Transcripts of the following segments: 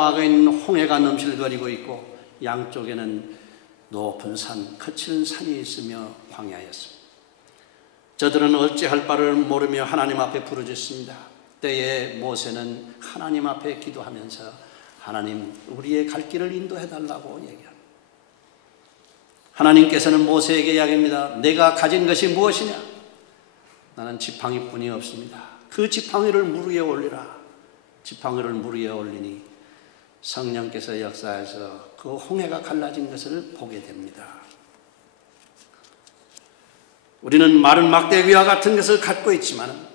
사막에 있는 홍해가 넘실거리고 있고 양쪽에는 높은 산, 거칠은 산이 있으며 광야였습니다. 저들은 어찌할 바를 모르며 하나님 앞에 부르짖습니다. 때에 모세는 하나님 앞에 기도하면서 하나님, 우리의 갈 길을 인도해달라고 얘기합니다. 하나님께서는 모세에게 이야기합니다. 내가 가진 것이 무엇이냐? 나는 지팡이뿐이 없습니다. 그 지팡이를 물 위에 올리라. 지팡이를 물 위에 올리니 성령께서 역사해서 그 홍해가 갈라진 것을 보게 됩니다. 우리는 마른 막대기와 같은 것을 갖고 있지만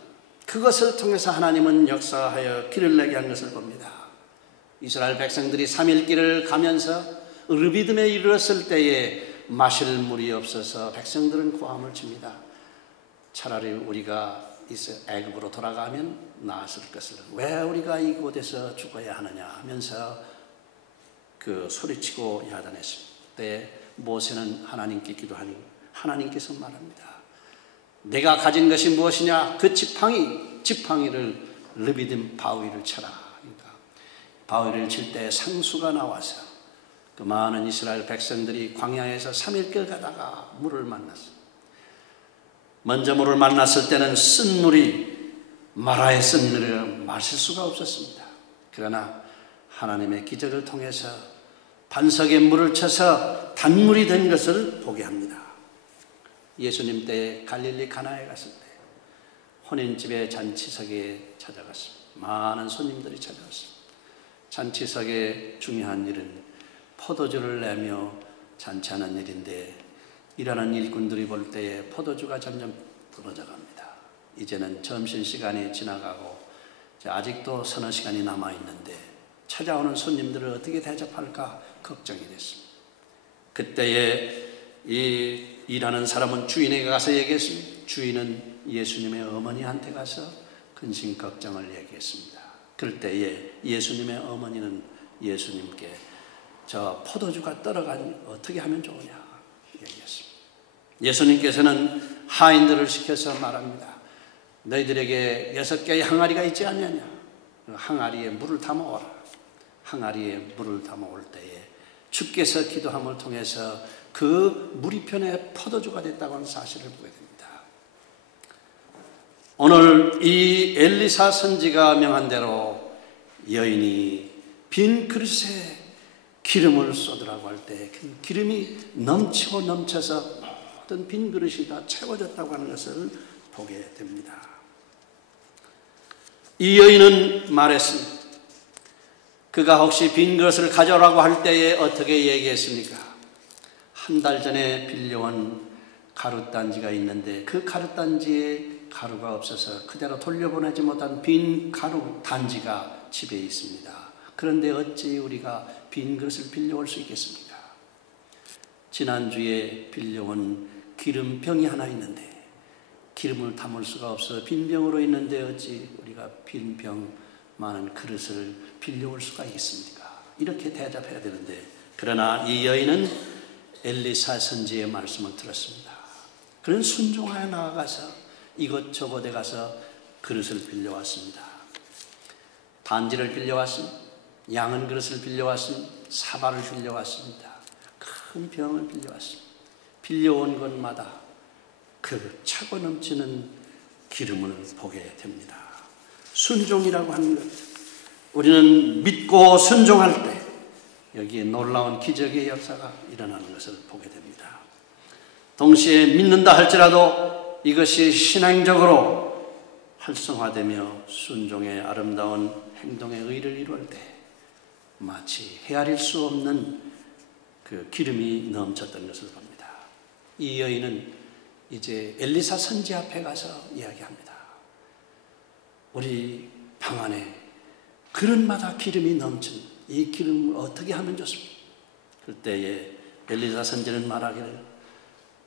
그것을 통해서 하나님은 역사하여 길을 내게 한 것을 봅니다. 이스라엘 백성들이 3일 길을 가면서 르비딤에 이르렀을 때에 마실 물이 없어서 백성들은 고함을 칩니다. 차라리 우리가 애굽으로 돌아가면 나았을 것을 왜 우리가 이곳에서 죽어야 하느냐 하면서 그 소리치고 야단했습니다. 그때 모세는 하나님께 기도하니 하나님께서 말합니다. 내가 가진 것이 무엇이냐? 그 지팡이를 르비딤 바위를 쳐라. 그러니까 바위를 칠 때 상수가 나와서 그 많은 이스라엘 백성들이 광야에서 3일길 가다가 물을 만났습니다. 먼저 물을 만났을 때는 쓴 물이 마라의 쓴 물을 마실 수가 없었습니다. 그러나 하나님의 기적을 통해서 반석에 물을 쳐서 단물이 된 것을 보게 합니다. 예수님 때 갈릴리 가나에 갔을 때 혼인집의 잔치석에 찾아갔습니다. 많은 손님들이 찾아왔습니다. 잔치석의 중요한 일은 포도주를 내며 잔치하는 일인데 일하는 일꾼들이 볼 때에 포도주가 점점 떨어져 갑니다. 이제는 점심시간이 지나가고 아직도 서너 시간이 남아있는데 찾아오는 손님들을 어떻게 대접할까 걱정이 됐습니다. 그때에 이 일하는 사람은 주인에게 가서 얘기했습니다. 주인은 예수님의 어머니한테 가서 근심 걱정을 얘기했습니다. 그럴 때에 예수님의 어머니는 예수님께 저 포도주가 떨어가니 어떻게 하면 좋으냐 얘기했습니다. 예수님께서는 하인들을 시켜서 말합니다. 너희들에게 6개의 항아리가 있지 않느냐? 항아리에 물을 담아오라. 항아리에 물을 담아올 때에 주께서 기도함을 통해서 그 물이편에 포도주가 됐다고 하는 사실을 보게 됩니다. 오늘 이 엘리사 선지가 명한 대로 여인이 빈 그릇에 기름을 쏟으라고 할 때 그 기름이 넘치고 넘쳐서 모든 빈 그릇이 다 채워졌다고 하는 것을 보게 됩니다. 이 여인은 말했습니다. 그가 혹시 빈 그릇을 가져오라고 할 때에 어떻게 얘기했습니까? 한 달 전에 빌려온 가루단지가 있는데 그 가루단지에 가루가 없어서 그대로 돌려보내지 못한 빈 가루단지가 집에 있습니다. 그런데 어찌 우리가 빈 그릇을 빌려올 수 있겠습니까? 지난주에 빌려온 기름병이 하나 있는데 기름을 담을 수가 없어 빈 병으로 있는데 어찌 우리가 빈 병 많은 그릇을 빌려올 수가 있겠습니까? 이렇게 대답해야 되는데 그러나 이 여인은 엘리사 선지의 말씀을 들었습니다. 그는 순종하여 나아가서 이곳저곳에 가서 그릇을 빌려왔습니다. 반지를 빌려왔습니다. 양은 그릇을 빌려왔습니다. 사발을 빌려왔습니다. 큰 병을 빌려왔습니다. 빌려온 곳마다 그 차고 넘치는 기름을 보게 됩니다. 순종이라고 하는 것, 우리는 믿고 순종할 때 여기에 놀라운 기적의 역사가 일어나는 것을 보게 됩니다. 동시에 믿는다 할지라도 이것이 신앙적으로 활성화되며 순종의 아름다운 행동의 의를 이룰 때 마치 헤아릴 수 없는 그 기름이 넘쳤던 것을 봅니다. 이 여인은 이제 엘리사 선지 앞에 가서 이야기합니다. 우리 방 안에 그릇마다 기름이 넘친 이 기름을 어떻게 하면 좋습니까? 그때에 엘리사 선지는 말하기를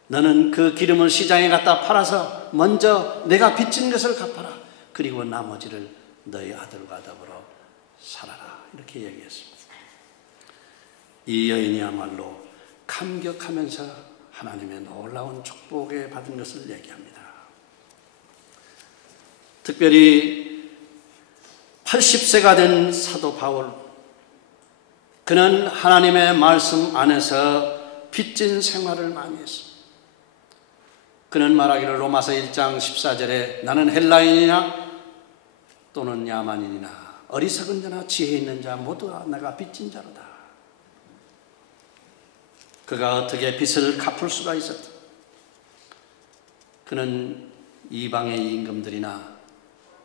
너는 그 기름을 시장에 갖다 팔아서 먼저 내가 빚진 것을 갚아라. 그리고 나머지를 너희 아들과 더불어 살아라. 이렇게 얘기했습니다. 이 여인이야말로 감격하면서 하나님의 놀라운 축복에 받은 것을 얘기합니다. 특별히 80세가 된 사도 바울, 그는 하나님의 말씀 안에서 빚진 생활을 많이 했습니다. 그는 말하기를 로마서 1장 14절에 나는 헬라인이나 또는 야만인이나 어리석은 자나 지혜 있는 자 모두가 내가 빚진 자로다. 그가 어떻게 빚을 갚을 수가 있었다. 그는 이방의 임금들이나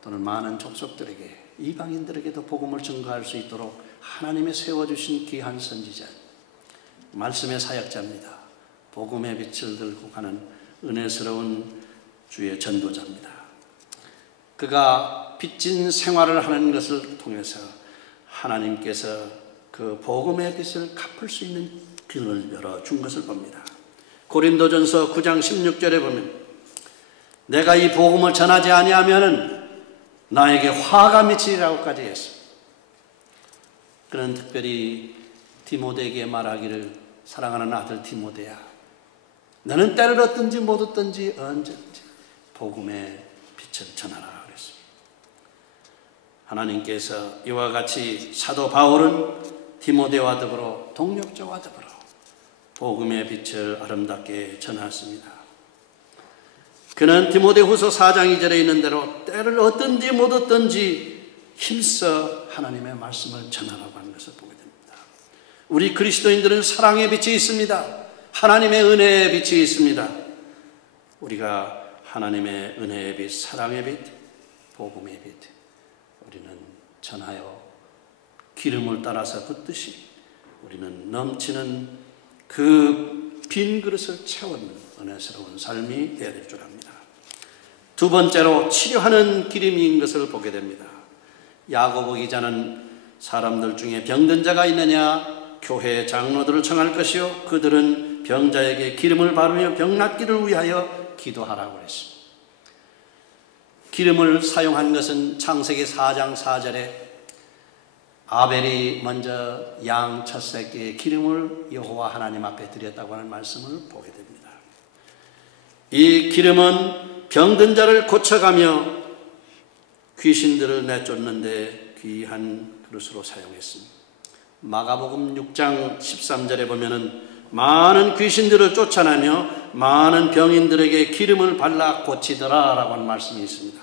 또는 많은 족속들에게 이방인들에게도 복음을 전가할 수 있도록 하나님이 세워주신 귀한 선지자, 말씀의 사역자입니다. 복음의 빛을 들고 가는 은혜스러운 주의 전도자입니다. 그가 빚진 생활을 하는 것을 통해서 하나님께서 그 복음의 빛을 갚을 수 있는 길을 열어준 것을 봅니다. 고린도전서 9장 16절에 보면 내가 이 복음을 전하지 아니하면은 나에게 화가 미치리라고까지 했습니다. 그는 특별히 디모데에게 말하기를 사랑하는 아들 디모데야, 너는 때를 얻든지 못 얻든지 언제든지 복음의 빛을 전하라 그랬습니다. 하나님께서 이와 같이 사도 바울은 디모데와 더불어 동력자와 더불어 복음의 빛을 아름답게 전하였습니다. 그는 디모데후서 4장 2절에 있는 대로 때를 얻든지 못 얻든지 힘써 하나님의 말씀을 전하라고 하는 것을 보게 됩니다. 우리 그리스도인들은 사랑의 빛이 있습니다. 하나님의 은혜의 빛이 있습니다. 우리가 하나님의 은혜의 빛, 사랑의 빛, 복음의 빛, 우리는 전하여 기름을 따라서 붓듯이 우리는 넘치는 그 빈 그릇을 채우는 은혜스러운 삶이 되어야 될 줄 압니다. 두 번째로 치료하는 기름인 것을 보게 됩니다. 야고보 기자는 사람들 중에 병든 자가 있느냐 교회 장로들을 청할 것이요 그들은 병자에게 기름을 바르며 병 낫기를 위하여 기도하라고 했습니다. 기름을 사용한 것은 창세기 4장 4절에 아벨이 먼저 양 첫 새끼의 기름을 여호와 하나님 앞에 드렸다고 하는 말씀을 보게 됩니다. 이 기름은 병든 자를 고쳐가며 귀신들을 내쫓는데 귀한 그릇으로 사용했습니다. 마가복음 6장 13절에 보면은 많은 귀신들을 쫓아내며 많은 병인들에게 기름을 발라 고치더라 라고 하는 말씀이 있습니다.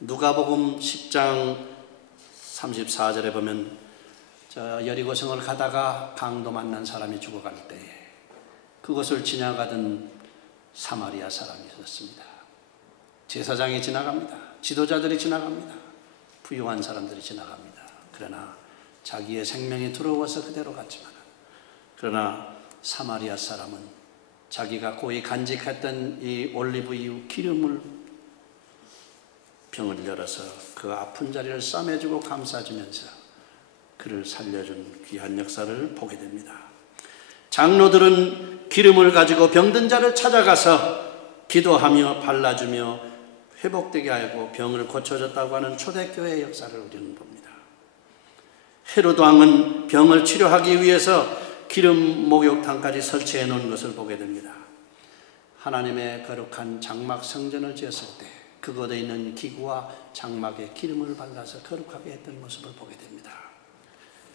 누가복음 10장 34절에 보면 여리고성을 가다가 강도 만난 사람이 죽어갈 때 그것을 지나가던 사마리아 사람이 있었습니다. 제사장이 지나갑니다. 지도자들이 지나갑니다. 부유한 사람들이 지나갑니다. 그러나 자기의 생명이 두려워서 그대로 갔지만 그러나 사마리아 사람은 자기가 고이 간직했던 이 올리브유 기름을 병을 열어서 그 아픈 자리를 싸매주고 감싸주면서 그를 살려준 귀한 역사를 보게 됩니다. 장로들은 기름을 가지고 병든 자를 찾아가서 기도하며 발라주며 회복되게 하고 병을 고쳐줬다고 하는 초대교회의 역사를 우리는 봅니다. 헤로드 왕은 병을 치료하기 위해서 기름 목욕탕까지 설치해 놓은 것을 보게 됩니다. 하나님의 거룩한 장막 성전을 지었을 때 그곳에 있는 기구와 장막에 기름을 발라서 거룩하게 했던 모습을 보게 됩니다.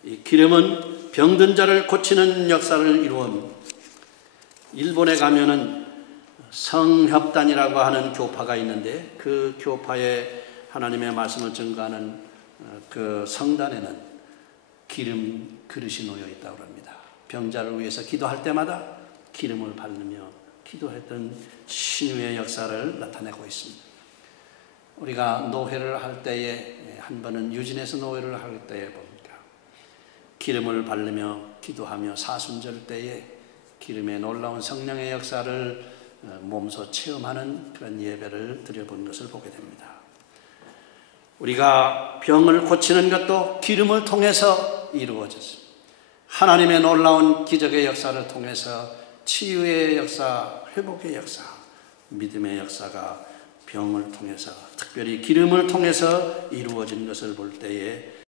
이 기름은 병든 자를 고치는 역사를 이루었습니다. 일본에 가면은 성협단이라고 하는 교파가 있는데 그 교파에 하나님의 말씀을 증거하는 그 성단에는 기름 그릇이 놓여 있다고 합니다. 병자를 위해서 기도할 때마다 기름을 바르며 기도했던 신유의 역사를 나타내고 있습니다. 우리가 노회를 할 때에 한 번은 유진에서 노회를 할 때에 봅니다. 기름을 바르며 기도하며 사순절 때에 기름의 놀라운 성령의 역사를 몸소 체험하는 그런 예배를 드려본 것을 보게 됩니다. 우리가 병을 고치는 것도 기름을 통해서 이루어졌습니다. 하나님의 놀라운 기적의 역사를 통해서 치유의 역사, 회복의 역사, 믿음의 역사가 병을 통해서 특별히 기름을 통해서 이루어진 것을 볼 때에